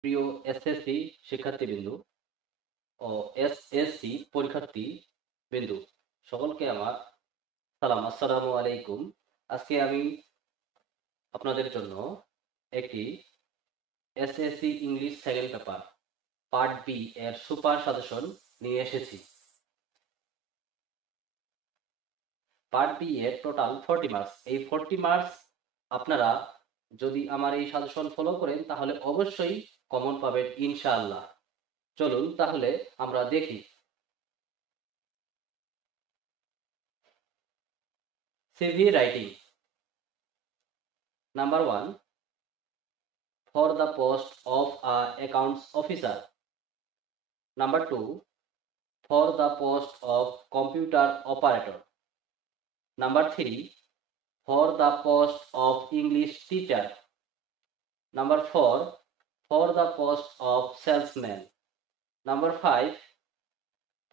প্রিয় এসএসসি শিক্ষার্থীবৃন্দু ও এসএসসি পরীক্ষার্থী বিন্দু, সকলকে আমার সালাম, আসসালামু আলাইকুম। আজকে আমি আপনাদের জন্য একটি SSC English second paper part B এর সুপার সাজেশন নিয়ে এসেছি। পার্ট বি এর টোটাল 40 মার্কস। এই 40 মার্কস আপনারা যদি আমার এই সাজেশন ফলো করেন তাহলে অবশ্যই কমন পাবেন ইনশাআল্লাহ। চলুন তাহলে আমরা দেখি। CV writing. Number 1, for the post of a accounts officer. Number 2, for the post of computer operator. Number 3, for the post of English teacher. Number 4, for the post of salesman. Number 5,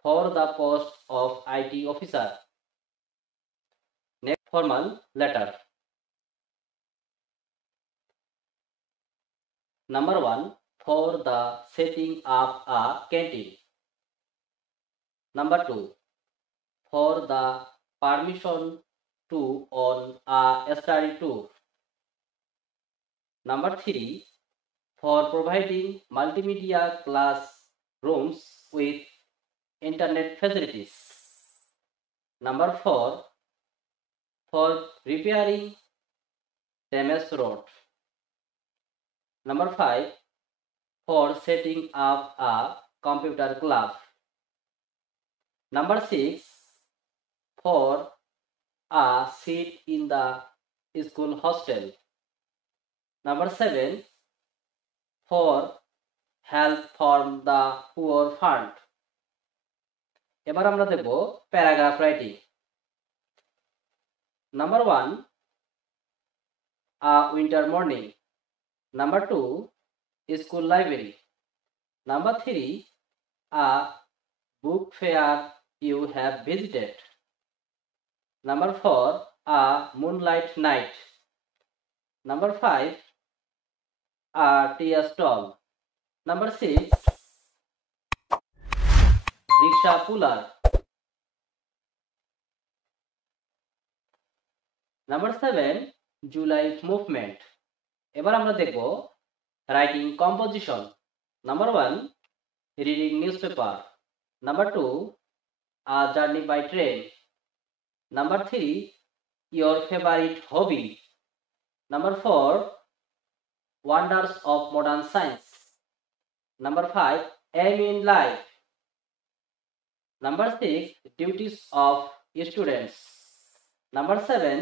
for the post of IT officer. Next, formal letter. Number 1, for the setting up a canteen. Number 2, for the permission to on a study tour. Number 3, for providing multimedia classrooms with internet facilities. Number 4, for repairing damaged road. Number 5, for setting up a computer club. Number 6, for a seat in the school hostel. Number 7, for help from the poor fund. এবার আমরা দেখব paragraph writing. Number 1, a winter morning. Number 2, school library. Number 3, a book fair you have visited. Number 4, a moonlight night. Number 5, a tea stall. Number 6, rickshaw puller. Number 7, July movement. এবার আমরা দেখব writing composition. Number 1, reading newspaper. Number 2, a journey by train. Number 3, your favorite hobby. Number 4, wonders of modern science. Number 5, aim in life. Number 6, duties of students. Number 7,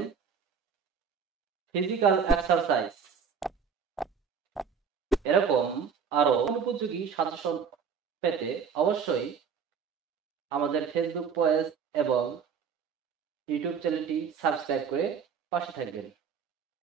physical exercise. এরকম আরো উপযোগী suggestion পেতে অবশ্যই আমাদের Facebook page এবং YouTube চ্যানেলটি subscribe করে পাশে থাকবেন।